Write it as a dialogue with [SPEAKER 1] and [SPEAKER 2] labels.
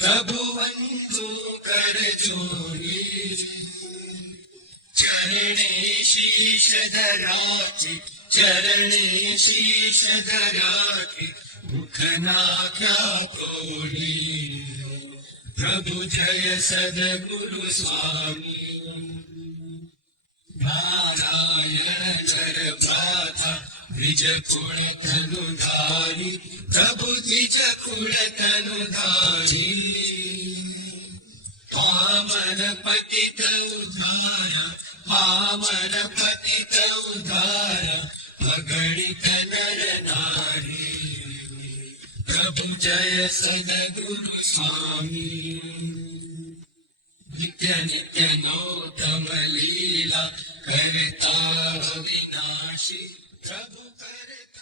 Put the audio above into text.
[SPEAKER 1] प्रभु बंधु कर जोड़ी चरणे शीश धराचे चरणे शीश धराचे मुख नाख्या कोडी प्रभु जय सद्गुरु स्वामी। नारायण प्राथा निज कुण पावन पतित उद्धार पावन पतित उद्धार अगणित नर नारी. प्रभु जय सद्गुरु स्वामी. नित्य नित्य नौतम लीला करता विनाशी प्रभु करता